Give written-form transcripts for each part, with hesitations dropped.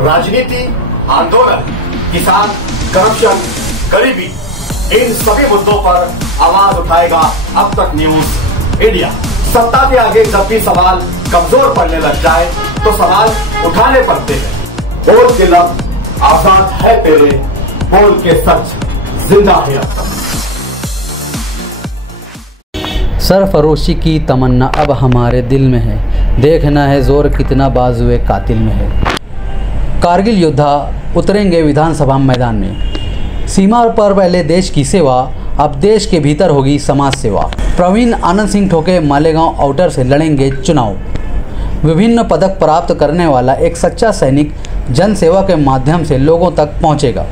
राजनीति, आंदोलन, किसान, करप्शन, गरीबी, इन सभी मुद्दों पर आवाज उठाएगा अब तक न्यूज इंडिया। सत्ता के आगे जब भी सवाल कमजोर पड़ने लग जाए तो सवाल उठाने पड़ते हैं। बोल के लफ्ज आजाद है तेरे, बोल के सच जिंदा है अब तक। सरफरोशी की तमन्ना अब हमारे दिल में है, देखना है जोर कितना बाजुए कातिल में है। कारगिल योद्धा उतरेंगे विधानसभा मैदान में। सीमा पर पहले देश की सेवा, अब देश के भीतर होगी समाज सेवा। प्रवीण आनंद सिंह ठोके मालेगांव आउटर से लड़ेंगे चुनाव। विभिन्न पदक प्राप्त करने वाला एक सच्चा सैनिक जन सेवा के माध्यम से लोगों तक पहुंचेगा।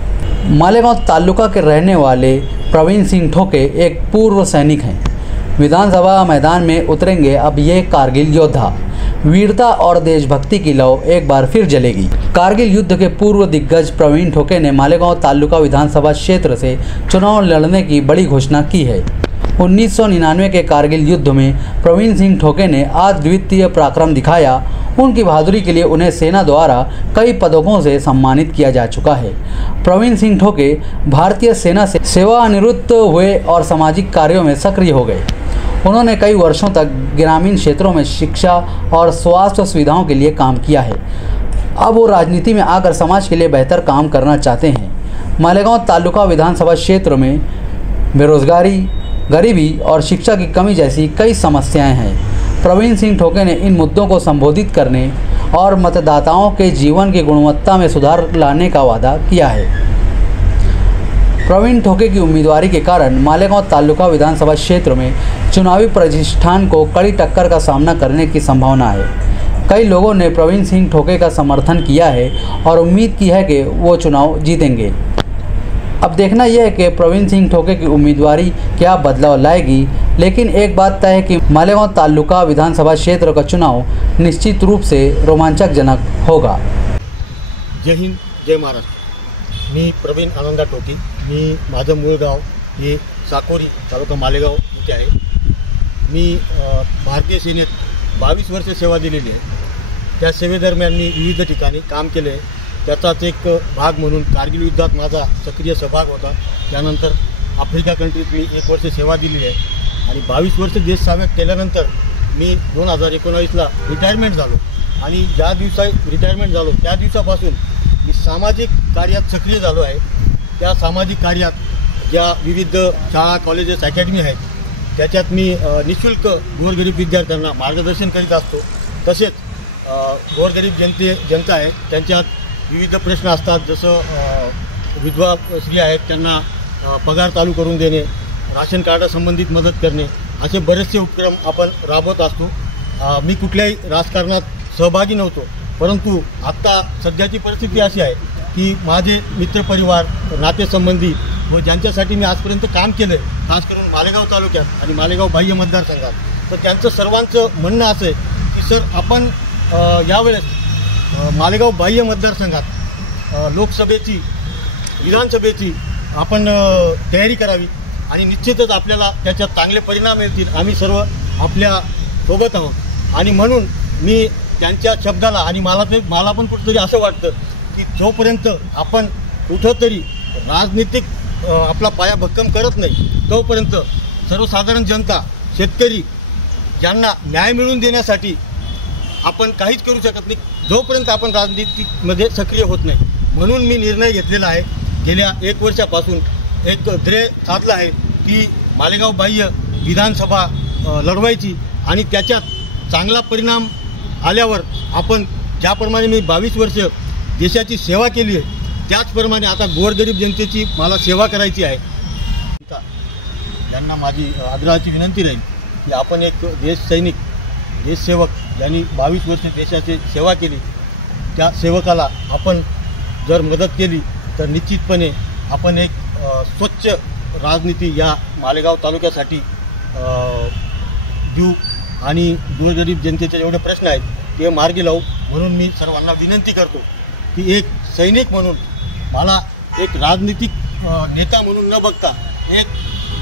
मालेगांव तालुका के रहने वाले प्रवीण सिंह ठोके एक पूर्व सैनिक हैं। विधानसभा मैदान में उतरेंगे अब ये कारगिल योद्धा। वीरता और देशभक्ति की लौ एक बार फिर जलेगी। कारगिल युद्ध के पूर्व दिग्गज प्रवीण ठोके ने मालेगांव तालुका विधानसभा क्षेत्र से चुनाव लड़ने की बड़ी घोषणा की है। 1999 के कारगिल युद्ध में प्रवीण सिंह ठोके ने अद्वितीय पराक्रम दिखाया। उनकी बहादुरी के लिए उन्हें सेना द्वारा कई पदकों से सम्मानित किया जा चुका है। प्रवीण सिंह ठोके भारतीय सेना से सेवानिवृत्त हुए और सामाजिक कार्यों में सक्रिय हो गए। उन्होंने कई वर्षों तक ग्रामीण क्षेत्रों में शिक्षा और स्वास्थ्य सुविधाओं के लिए काम किया है। अब वो राजनीति में आकर समाज के लिए बेहतर काम करना चाहते हैं। मालेगांव तालुका विधानसभा क्षेत्र में बेरोजगारी, गरीबी और शिक्षा की कमी जैसी कई समस्याएं हैं। प्रवीण सिंह ठोके ने इन मुद्दों को संबोधित करने और मतदाताओं के जीवन की गुणवत्ता में सुधार लाने का वादा किया है। प्रवीण ठोके की उम्मीदवारी के कारण मालेगांव तालुका विधानसभा क्षेत्र में चुनावी प्रतिष्ठान को कड़ी टक्कर का सामना करने की संभावना है। कई लोगों ने प्रवीण सिंह ठोके का समर्थन किया है और उम्मीद की है कि वो चुनाव जीतेंगे। अब देखना यह है कि प्रवीण सिंह ठोके की उम्मीदवारी क्या बदलाव लाएगी, लेकिन एक बात तय है कि मालेगांव तालुका विधानसभा क्षेत्र का चुनाव निश्चित रूप से रोमांचकजनक होगा। जय हिंद, जय महाराष्ट्र। मी प्रवीण आनंदा ठोके। मी माझं मूळ गाव हे साकोरी, तालुका मालेगाव इथे आहे। मी भारतीय सेनेत 22 वर्ष सेवा दिलेली आहे। त्या सेवेदरम्यान मी विविध ठिकाणी काम केले आहे। त्याचाच एक भाग म्हणून कारगिल युद्धात माझा सक्रिय सहभाग होता। त्यानंतर आफ्रिका कंट्रीत मी 1 वर्ष सेवा दिलेली आहे आणि 22 वर्ष देश सेवा केल्यानंतर मी 2019ला रिटायरमेंट झालो आणि ज्या दिवसा रिटायरमेंट झालो त्या दिवसापासून मी सामाजिक कार्यात सक्रिय झालो आहे। त्या सामाजिक कार्यात ज्या विविध शाळा, कॉलेजेस, अकॅडमी आहेत त्याच्यात मी निःशुल्क गोरगरीब विद्यार्थ्यांना मार्गदर्शन करीत असतो। तसेच गोरगरीब जनता आहे त्यांच्यात विविध प्रश्न असतात, जसं विधवा स्त्रिया आहेत त्यांना पगार चालू करून देणे, राशन कार्डासंबंधित मदत करणे, असे बरेचसे उपक्रम आपण राबवत असतो। मी कुठल्याही राजकारणात सहभागी नव्हतो, परंतु आत्ता सध्याची परिस्थिती अशी आहे की माझे मित्रपरिवार, नातेसंबंधी व ज्यांच्यासाठी मी आजपर्यंत काम केलं आहे, खास करून मालेगाव तालुक्यात आणि मालेगाव बाह्य मतदारसंघात, तर त्यांचं सर्वांचं म्हणणं असं आहे की सर आपण यावेळेस मालेगाव बाह्य मतदारसंघात लोकसभेची, विधानसभेची आपण तयारी करावी आणि निश्चितच आपल्याला त्याच्यात चांगले परिणाम मिळतील। आम्ही सर्व आपल्या सोबत आहोत आणि म्हणून मी त्यांच्या शब्दाला आणि मला पण कुठंतरी असं वाटतं की जोपर्यंत आपण कुठंतरी राजनीतिक आपला पाया भक्कम करत नाही तोपर्यंत सर्वसाधारण जनता, शेतकरी ज्यांना न्याय मिळवून देण्यासाठी आपण काहीच करू शकत नाही जोपर्यंत आपण राजनीतीमध्ये सक्रिय होत नाही। म्हणून मी निर्णय घेतलेला आहे, गेल्या 1 वर्षापासून एक ध्येय साधला आहे की मालेगाव बाह्य विधानसभा लढवायची आणि त्याच्यात चांगला परिणाम आल्यावर आपण ज्याप्रमाणे मी 22 वर्ष देशाची सेवा केली आहे त्याचप्रमाणे आता गोरगरीब जनतेची मला सेवा करायची आहे। यांना माझी आग्रहाची विनंती राहील की आपण एक देशसैनिक, देशसेवक यांनी 22 वर्ष देशाची सेवा केली, त्या सेवकाला आपण जर मदत केली तर निश्चितपणे आपण एक स्वच्छ राजनीती या मालेगाव तालुक्यासाठी देऊ आणि गोरगरीब जनतेचे जेवढे प्रश्न आहेत ते मार्गी लावू। म्हणून मी सर्वांना विनंती करतो की एक सैनिक म्हणून मला एक राजनीतिक नेता म्हणून न बघता एक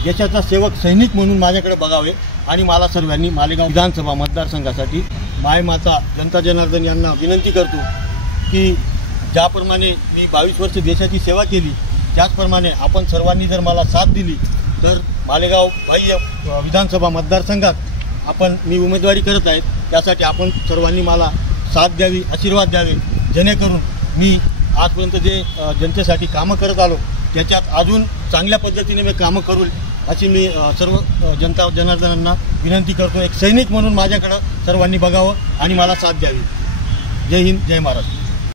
देशाचा सेवक सैनिक म्हणून माझ्याकडे बघावे आणि मला सर्वांनी मालेगाव विधानसभा मतदारसंघासाठी मायमाता जनता जनार्दन यांना विनंती करतो की ज्याप्रमाणे मी 22 वर्ष देशाची सेवा केली त्याचप्रमाणे आपण सर्वांनी जर मला साथ दिली तर मालेगाव बाह्य विधानसभा मतदारसंघात मी उमेदवारी करत आहे। त्यासाठी आपण सर्वांनी मला साथ द्यावी, आशीर्वाद द्यावे, जेणेकरून मी आजपर्यंत जे जनतेसाठी कामं करत आलो त्याच्यात अजून चांगल्या पद्धतीने मी कामं करू अशी मी सर्व जनता जनार्दनांना विनंती करतो। एक सैनिक म्हणून माझ्याकडं सर्वांनी बघावं आणि मला साथ द्यावी। जय हिंद, जय महाराष्ट्र।